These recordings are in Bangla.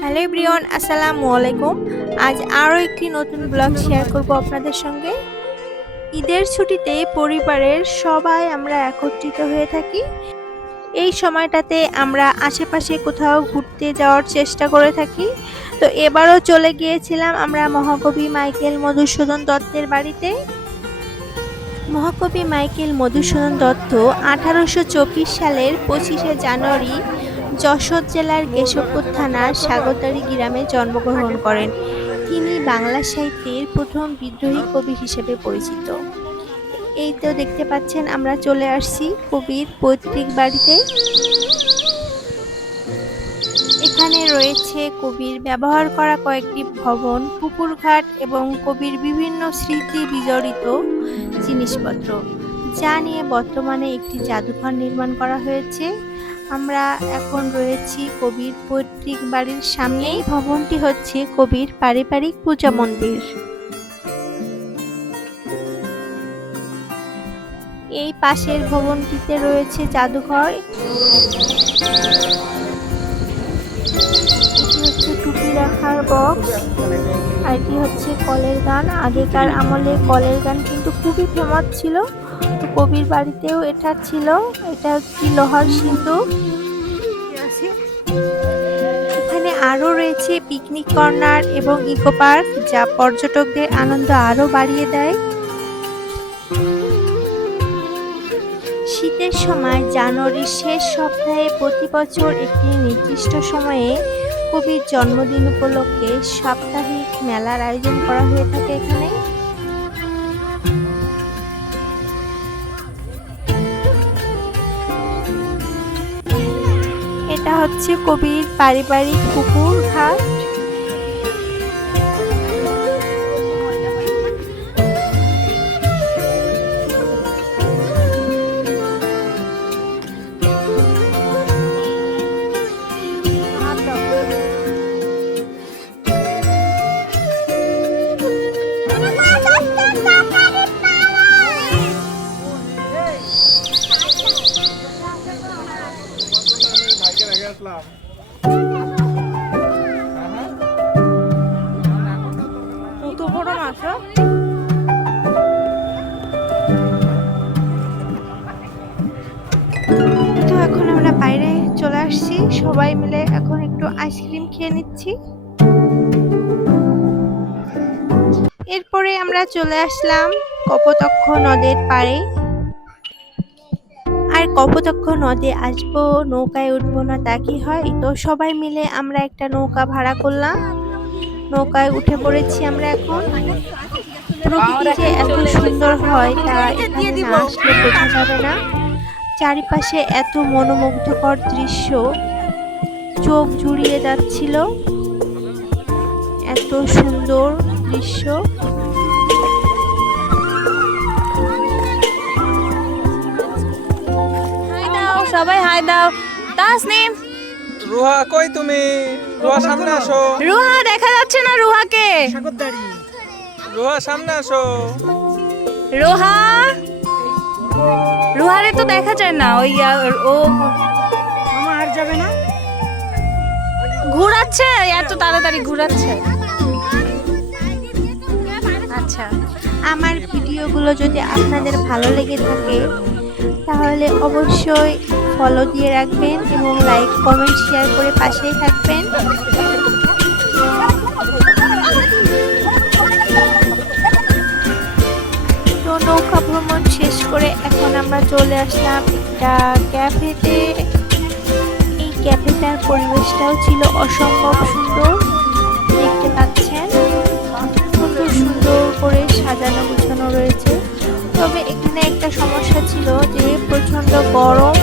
হ্যালো ব্রিয়ন আসসালামু আলাইকুম। আজ আরও একটি নতুন ব্লগ শেয়ার করব আপনাদের সঙ্গে। ঈদের ছুটিতে পরিবারের সবাই আমরা একত্রিত হয়ে থাকি। এই সময়টাতে আমরা আশেপাশে কোথাও ঘুরতে যাওয়ার চেষ্টা করে থাকি। তো এবারও চলে গিয়েছিলাম আমরা মহাকবি মাইকেল মধুসূদন দত্তের বাড়িতে। মহাকবি মাইকেল মধুসূদন দত্ত আঠারোশো চব্বিশ সালের পঁচিশে জানুয়ারি যশোর জেলার কেশবপুর থানার স্বাগতারি গ্রামে জন্মগ্রহণ করেন। তিনি বাংলা সাহিত্যের প্রথম বিদ্রোহী কবি হিসেবে পরিচিত। এই তো দেখতে পাচ্ছেন, আমরা চলে আসছি কবির পৈতৃক বাড়িতে। এখানে রয়েছে কবির ব্যবহার করা কয়েকটি ভবন, পুকুরঘাট এবং কবির বিভিন্ন স্মৃতি বিজড়িত জিনিসপত্র। যা নিয়ে বর্তমানে একটি জাদুঘর নির্মাণ করা হয়েছে। আমরা এখন রয়েছি কবির পৈতৃক বাড়ির সামনে। এই ভবনটি হচ্ছে কবির পারিবারিক পূজা মন্দির। এই পাশের ভবনটিতে রয়েছে জাদুঘর। এটি হচ্ছে টুপি রাখার বক্স। আর এটি হচ্ছে কলের গান। আগেকার আমলে কলের গান কিন্তু খুবই ফেমাস ছিল। তো কবির বাড়িতেও এটা ছিল। এটা একটি লোহার সিন্ধু এখানে আরও রয়েছে পিকনিক কর্নার এবং ইকো পার্ক যা পর্যটকদের আনন্দ আরও বাড়িয়ে দেয়। শীতের সময় জানুয়ারির শেষ সপ্তাহে প্রতি বছর একটি নির্দিষ্ট সময়ে কবির জন্মদিন উপলক্ষে সাপ্তাহিক মেলার আয়োজন করা হয়ে থাকে এখানে। এটা হচ্ছে কবির পারিবারিক কুকুর ঘাট। আইসক্রিম নিচ্ছি। এরপরে আমরা চলে আসলাম কপোতক্ষ নদের পাড়ে। আর কপোতক্ষ নদে আসব, নৌকায় উঠবো না তা কি হয়? তো সবাই মিলে আমরা একটা নৌকা ভাড়া করলাম। নৌকায় উঠে পড়েছি আমরা এখন। প্রকৃতি যে এত সুন্দর হয় তা এখানে না আসলে বোঝা যাবে না। চারিপাশে এত মনোমুগ্ধকর দৃশ্য। চোখ জুড়িয়ে যাচ্ছিল। এত সুন্দর দৃশ্য। হাই দাও সবাই হাই দাও। তাসনিম রুহা কই তুমি? রুহা সামনে আসো। রুহা দেখা যাচ্ছে না রুহাকে। রুহা সামনে আসো। রুহা? রুহারে তো দেখা যায় না ওই ও আর যাবে না? ঘুরাচ্ছে? এত তাড়াতাড়ি ঘুরাচ্ছে? আচ্ছা। আমার ভিডিওগুলো যদি আপনাদের ভালো লেগে থাকে, তাহলে অবশ্যই ফলো দিয়ে রাখবেন এবং লাইক কমেন্ট শেয়ার করে পাশেই থাকবেন। তো নৌকা ভ্রমণ শেষ করে এখন আমরা চলে আসলাম একটা ক্যাফেতে এই ক্যাফেটার পরিবেশটাও ছিল অসম্ভব সুন্দর। দেখতে পাচ্ছেন, কত সুন্দর করে সাজানো গুছানো রয়েছে। তবে এখানে একটা সমস্যা ছিল যে প্রচণ্ড গরম,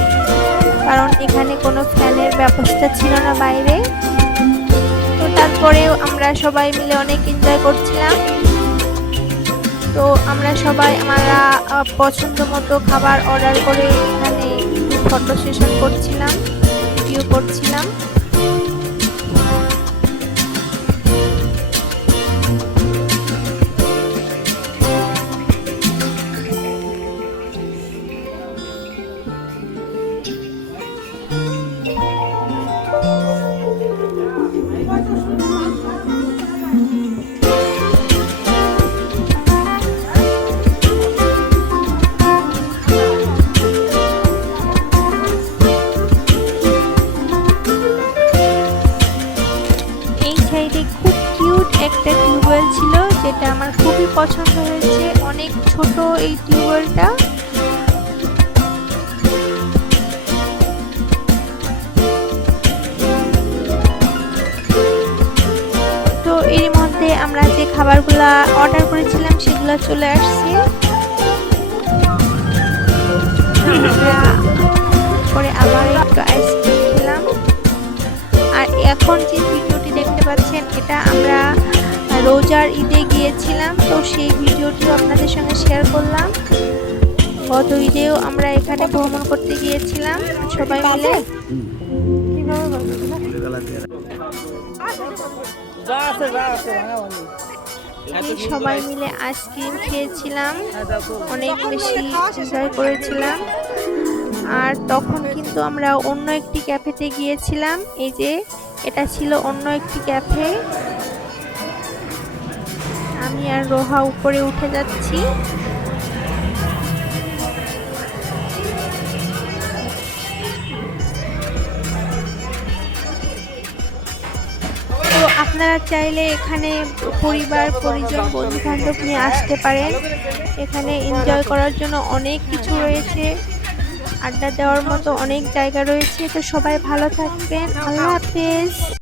কারণ এখানে কোনো ফ্যানের ব্যবস্থা ছিল না বাইরে। তো তারপরেও আমরা সবাই মিলে অনেক এনজয় করছিলাম। তো আমরা সবাই আমরা পছন্দ মতো খাবার অর্ডার করে এখানে ফটো সেশন করছিলাম ভিডিও করছিলাম। সাইডে খুব কিউট একটা টিউবওয়েল ছিল, যেটা আমার খুবই পছন্দ হয়েছে। অনেক ছোট এই টিউবওয়েলটা। তো এর মধ্যে আমরা যে খাবারগুলা অর্ডার করেছিলাম, সেগুলো চলে আসছে। পরে আবার একটু আইসক্রিম খেলাম। আর এখন যে পাচ্ছেন, এটা আমরা রোজার ঈদে গিয়েছিলাম, তো সেই ভিডিওটিও আপনাদের সঙ্গে শেয়ার করলাম। গত ঈদেও আমরা এখানে ভ্রমণ করতে গিয়েছিলাম, সবাই মিলে। সবাই মিলে আইসক্রিম খেয়েছিলাম, অনেক বেশি এনজয় করেছিলাম। আর তখন কিন্তু আমরা অন্য একটি ক্যাফেতে গিয়েছিলাম, এই যে এটা ছিল অন্য একটি ক্যাফে। আমি আর রোহা উপরে উঠে যাচ্ছি। আপনারা চাইলে এখানে পরিবার, পরিজন বন্ধু বান্ধব নিয়ে আসতে পারেন। এখানে এনজয় করার জন্য অনেক কিছু রয়েছে। আড্ডা দেওয়ার মতো অনেক জায়গা রয়েছে তো সবাই ভালো থাকবেন। আল্লাহ হাফেজ।